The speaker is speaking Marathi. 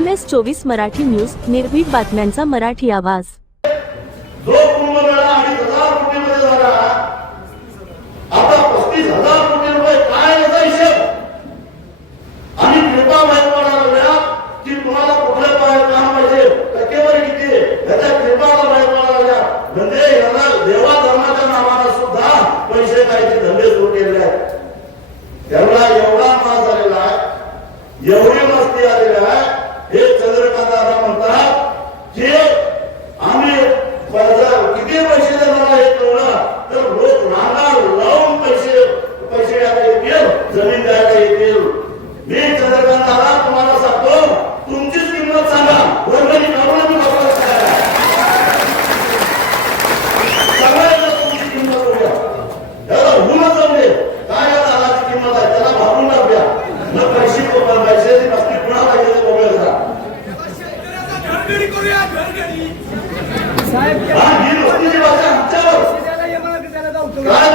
MS24 मराठी न्यूज, निर्भीड बातम्यांचा मराठी आवाज। जो कुंभमेळा 2,500 कोटीमध्ये झाला, आता 35,000 कोटी रुपये काय याचा हिशेब? आणि कृपा माहित पडायला की तुम्हाला कुठल्या काम पाहिजे, टक्केवारी किती याच्या कृपाला माहित पडायला, म्हणजे याला देवा धर्माच्या नावाने सुद्धा पैसे द्यायचे धंदे सुरू केले आहेत। त्याला एवढा माल झालेला आहे, एवढी मस्ती आलेली आहे। हे चंद्रकांत दादा म्हणतात की आम्ही किती पैसे देणार आहे कळलं तर लोक रांगा लावून पैसे द्यायला येतील, जमीन द्यायला येतील। मी चंद्रकांत दादा तुम्हाला सांगतो, तुमचीच किंमत सांगा, वर्गणी काढून मी सगळ्यांना तुमची किंमत होऊया, त्याला हुमत जाऊ दे, काय या दादाची किंमत आहे त्याला भागून टाकूया। न पैशाची मस्ती पुन्हा पाहिजे तर बघूया साहेब। ही नुसतीची भाषा आमच्यावर काय